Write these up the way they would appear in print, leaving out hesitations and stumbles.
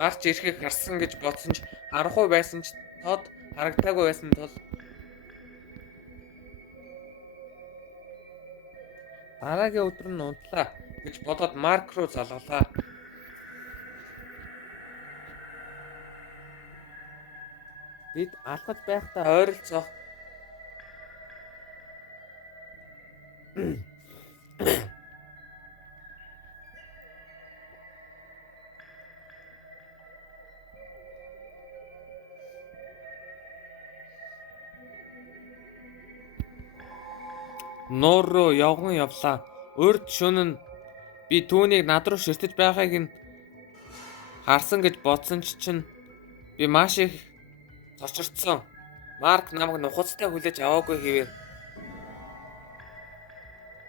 гарч ирэхийг харсан гэж бодсон ч харахгүй байсан ч тод харагдаагүй байсан тул дараагийн өдөр нь унтлаа гэж бодоод Марк руу залгалаа. Бид алхаж байхдаа ойролцоох нуур руу явган явлаа. Урд шөнө нь би түүнийг над руу ширтэж байгааг нь харсан гэж бодсон чинь би маш их цочирдсон. Марк намайг нухацтай хүлээж аваагүй хэвээр.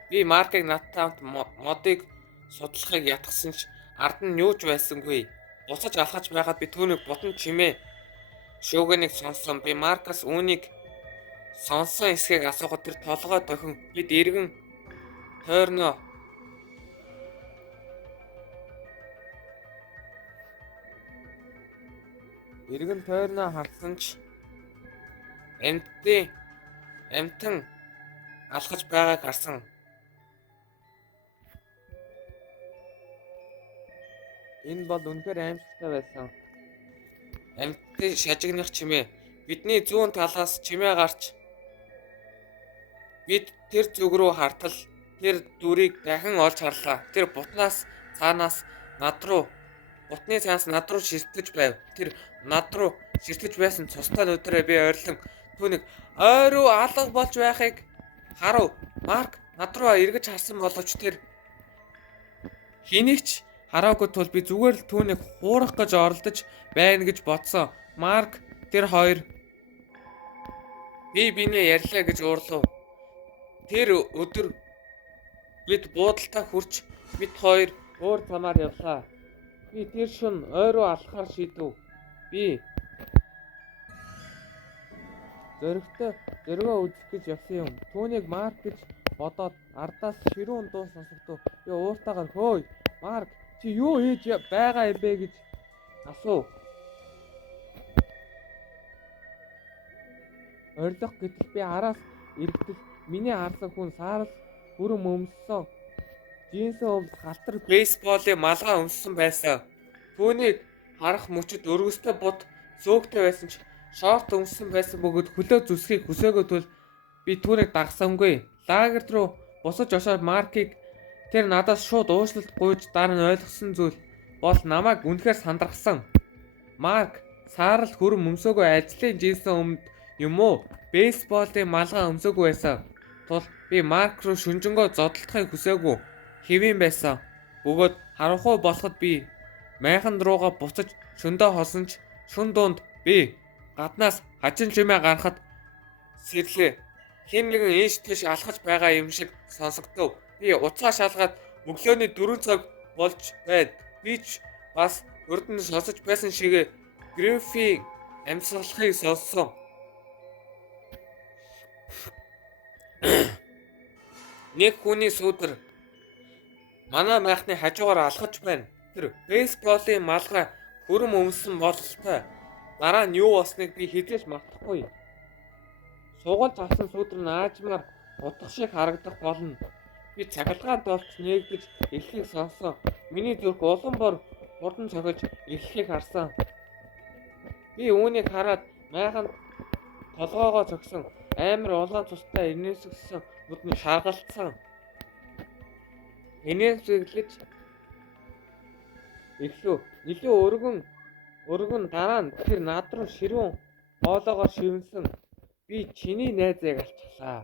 Би Маркийг надтай хамт модыг судлахыг ятгсан ч ард нь юу ч байсангүй. Буцаж алхаж байгаад би түүнийг бутан чимээ шүүгэнийг сонссон. Би Маркаас үүнийг сонсон эсхийг асуухад тэр толгой дохин бид эргэн тойрноо харсан ч амтан алхаж байгааг харсан. Энэ бол үнэхээр аимшигтай байсан. Амтны шажигных чимээ бидний зүүн талаас чимээ гарч бид тэр зүг рүү хартал тэр дүрийг дахин олж харлаа. Тэр бутны цаанаас над руу ширтэж байв. Тэр над руу ширтэж байсан цустай нүдэрээ би ойрлон түүнийг ойруу алга болж байхыг харав. Марк над руу эргэж харсан боловч тэр хэнийг ч хараагүй тул би зүгээр л түүнийг хуурах гэж оролдож байна гэж бодсон. Марк тэр хоёр биенээ ярьлаа гэж уурлав. Тэр өдөр бид буудалтай хүрч бид хоёр өөр замаар явлаа. Би тэр шөнө ойроо алхахаар шийдэв. Би зөргөө үзэх гэж явсан юм. Түүнийг Марк гэж бодоод ардаас ширүүн дуу сонсогдов. Би ууртаагаар хөөе Марк чи юу хийж байгаа юм бэ гэж асуув. Орилох гэтэл би араас иргэдэл миний харсан хүн саарал бүрэн өмссөн. Джинсэн өмс халтар бейсболын малгай өмссөн байсан. Түүнийг харах мөчөд өргөстэй бут зөөгтэй байсан ч шорт өмссөн байсан бөгөөд хөлөө зүсхийг хүсээгүй тул би түүнийг дагсангүй. Лагерт руу босож очоод Маркийг тэр надаас шууд уучлалт гуйж дараа нь ойлгосон зүйл бол намайг үнэхээр сандрахсан. Марк саарал хүрэн өмсөөгүй ажлын джинсэн өмд юм уу? Бейсболын малгай өмсөөгүй байсан. Тул би Марк руу шүнжэнгөө зодтолдохыг хүсээгүй хэвэн байсан. Бөгөөд харахгүй болоход би майхан руугаа буцаж шөндөө холсон ч шүн дунд би гаднаас хачин чимээ гарахад сэрлээ. Хэн нэгэн ийш тийш алхаж байгаа юм шиг сонсогдов. Би уцаа шалгаад өглөөний 4 цаг болж байд. Би ч бас өрдөнд сонсож байсан шигээ Гриффийн амьсгалахыг сонссон. Нэг хүний сүудэр манай майхны хажуугаар алхаж байна. Тэр бейсболын малгай хүрэн өмссөн бололтой. Дараа нь юу болсныг би хэзээ ч мартахгүй. Сугалж авсан сүудэр нь аажмаар утга шиг харагдах болно. Би цахилгаан толч нээгдэж эхлэхийг сонссон. Миний зүрх улам бор хурдан цохиж эхлэхийг харсан. Би үүнийг хараад майханд толгоогоо цогсон. Амар улаан цустай инээсгсэн нүд нь шаргалтсан. Инээсгэлж эхлэв. Илүү өргөн дараа нь тэр над руу ширүүн хоолоогоор шивнсэн. Би чиний найзыг алчглаа.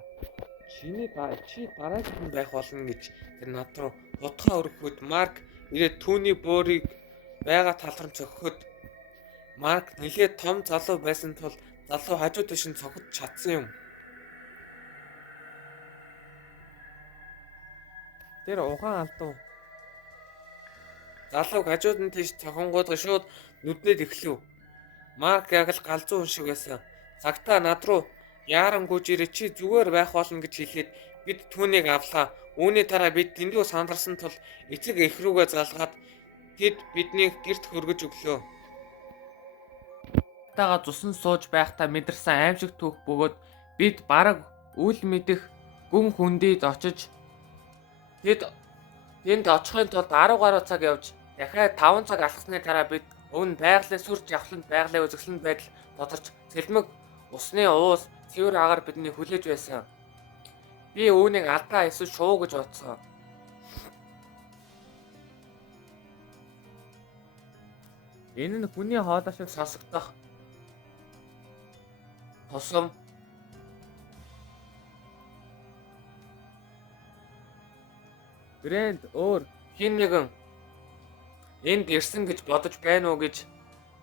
Чи дараагийн байх болно гэж тэр над руу хутгаа өргөхөд Марк ирээд түүний бөөрийг байгаа тал руу цогхоход Марк нэлээд том залуу байсан тул залуу хажуу тийш нь цогхож чадсан юм. Тэр ухаан алдав. Залууг хажууд нь тийш цохонгууд шууд нүднэд эхлэв. Марк яг л галзуу хүн шиг байсан. Цагтаа над руу яаран гүйж ирээ чи зүгээр байх болно гэж хэлээд бид түүнийг авлаа. Үүний дараа бид тэндүү сандарсан тул эцэг эх рүүгээ залгаад тэд биднийг гэрт хөргөж өглөө. хамттайгаа цусан сууж байхдаа мэдэрсэн аимшиг түүх бөгөөд бид бараг үл мэдэх гүн хүндийд очиж тэнд очихын тулд 10 гаруй цаг явж дахиад 5 цаг алхасны дараа бид өмнө байгалийн сүр жавхланд байгалийн үзэсгэлэн байдал тодорч сэлмэг усны уус цэвэр агаар бидний хүлээж байсан. Би үүнийг алдаа эсвэл шуу гэж бодсон. Энэ нь хүний хоолой шиг сонсогдох тусам брэнд өөр хин нэгэн энд ирсэн гэж бодож байна уу гэж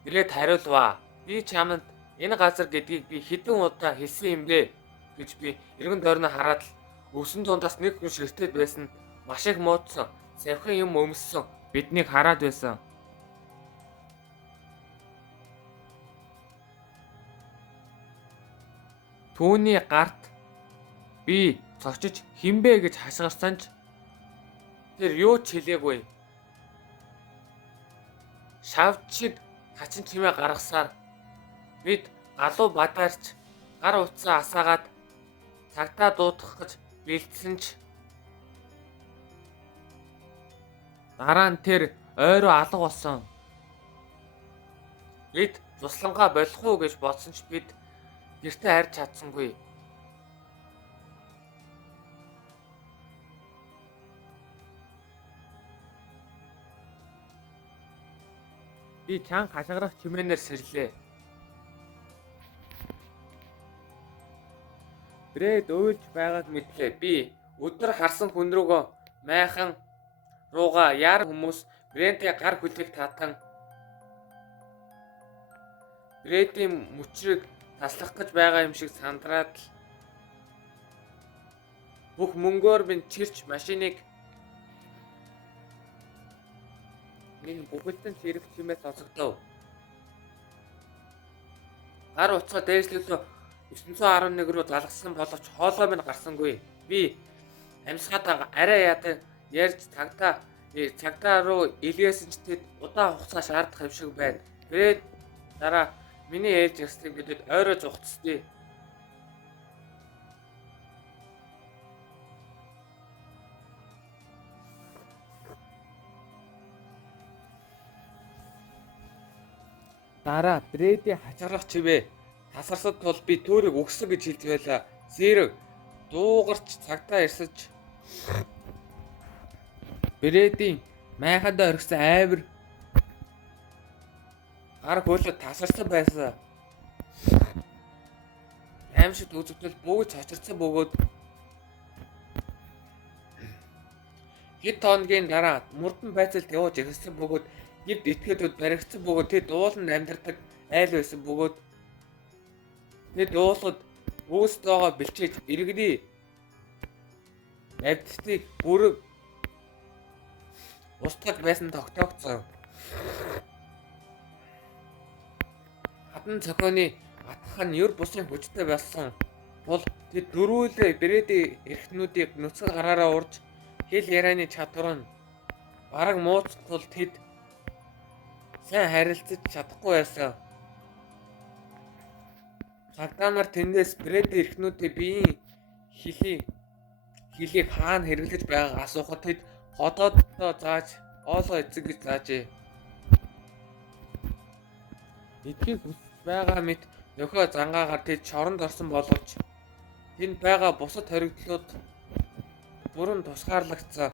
ирээд хариулваа. Би чамд энэ газар гэдгийг би хэдэн удаа хэлсэн юм бэ гэж би эргэн тойрноо хараад л өсөн дундаас нэг хүн ширтээд байсан маш их муудсан савхин юм өмссөн биднийг хараад байсан. Түүний гарт би цочиж хинбэ гэж хашгирсан ч тэр юу ч хэлээгүй. Шавчид хачин чимээ гаргасаар бид галуу бадаарч гар утсаа асаагаад цагтаа дуудах гэж бэлдсэн ч дараа нь тэр ойроо алга болсон. Бид туслангаа болох уу гэж бодсон ч бид гэртээ харж чадсангүй. Би чанга хашгирах чимээнээр сэрлээ. Брэд уйлж байгаад мэдлээ. Би өдөр харсан хүн рүүгөө майхан руугаа яар хүмүүс Брэдийн гар хүлээг татан Брэдийн мөчрийг таслах гэж байгаа юм шиг сандраад л бүх мөнгөөр минь чирч машиныг нэг бүгэлдэн чирэх чимээ сонсогдов. Гар утсаа дээшлүүлээ 911 рүү залгасан боловч хоолой минь гарсангүй. Би амьсгаатаа арай ядан ярьж цагтаа руу илгээсэн ч тэд удаан хугацаа шаардах юм шиг байна. Тэгээд дараа миний ээлж ястыг бидэд ойроо зугцдээ. Дараа Брэди хачаарах чивээ тасарсад тул би түүрийг өгсөн гэж хэлж байлаа. Зэрэг дуугарч цагтаа ирсэж Брэдийн майхандаа орхисон айвар гар хөлөд тасарсан байсан. Аимшигт үзэгдэл бүгд цочирсан бөгөөд хэд тооногийн дараа мурдан байцалд явж ирсэн бөгөөд гівд этгээдүүд баригдсан бөгөөд тэд ууланд амьдардаг айл байсан бөгөөд тэд уулад үүстэйгоо бэлчээж иргэний амьдтыг бүрэг устгаж байсан тогтоогдсон. Хатан цохооны атгах нь юр бусын хүчтэй болсон бол тэд дөрвөлээ Брэди эрхтнүүдийг нүцгэл гараараа урж хэл ярианы чадвар нь бараг мууцсан тул тэд сайн харилцаж чадахгүй байсан. Цагдаа нар тэндээс Брэди эрхтнүүдийн биеийн хилийг хаана хэрэглэж байгааг асуухад тэд ходооддоо зааж оолгоо эцэг гэж заажээ. Эдгийг хүсэж байгаа мэт нөхөө зангаагаар тэд шоронд орсон боловч тэнд байгаа бусад хоригдлууд бүрэн тусгаарлагдсан.